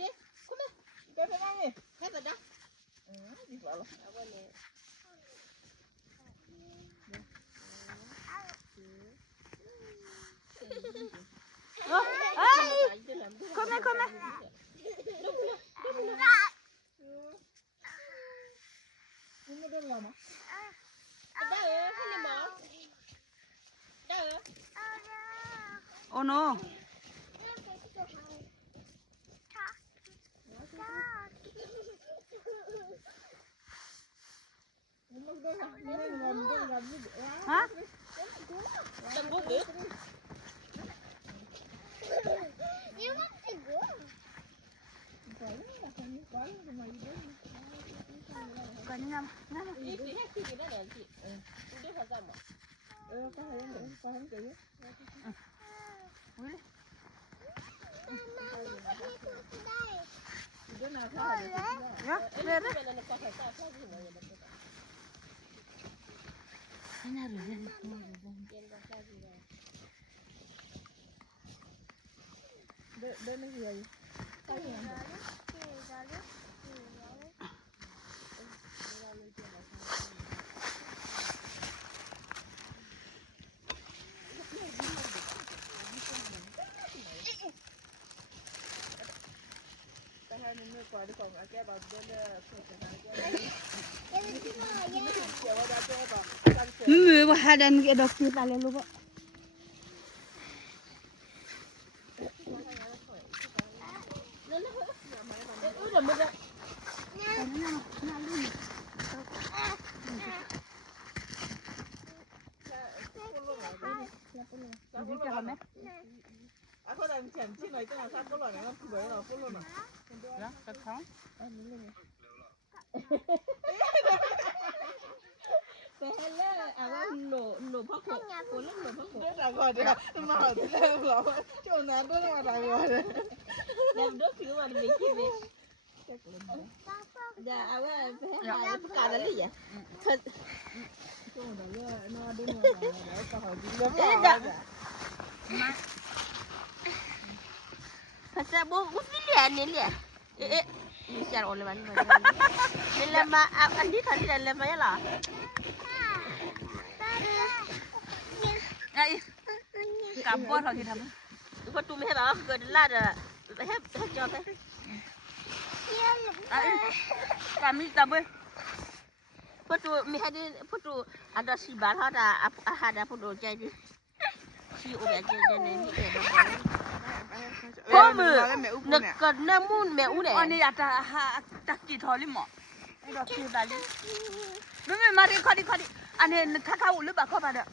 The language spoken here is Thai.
ดิคุณมาเดี๋ยวไปนั่งนี่ให้ตัดนะดีกว่าล่ะเอาไว้เลยเอ้ยคนมานี่ไม่ได้หรอมั้งได้ให้เลยหมอได้ โอ้โนฮะจำบุกดิกันนี่น้ำ นี่คือแค่ที่ได้เลยที่ดูเขาจำบ่ก็ให้ยังไงก็ให้เจอเดี๋ยวนะพ่อเดี๋ยวเป็นอะไรก็ใส่ตาพ่อที่ไหนอย่างนี้นี่น่ารู้เลยเดินไม่เหนื่อยใช่ไหมมือว่าหาดันเกดอกที่ตาเลยลูกAku dah janji nak itu nak satu lah, nak boleh nak puluh nak. Ya, ketang. Sehelah, awak no pakok, puluh no pakok. Dia dah kau dia, mah dia awak, cuma tu nak dah kau. Dah dua kilo ada lagi ni. Dah awak, awak perkara lagi ya. Cuma dah ya, nak ada nak kau dia. Dah. Pasal buku lihat ni lihat. Bicara oleh mana. Ni lama andi tadi dah lama ya lah. Ai. Kampor lagi dah. Kau tu meh bawa ke dalam dah. Heh jawab eh. Ai. Kami tak boleh. Foto meh ada si bar ada foto jadi. Si udah jadi niพ่อมือนึกก็น้ำมูนแม่อูเด้ อันนี้อาจจะตักกี่ทอลิหมอไอ้ดอกที่บาลีไม่มาดิขอดิอันนี้ข้าวหรือเปล่าเข้ามาเด้อ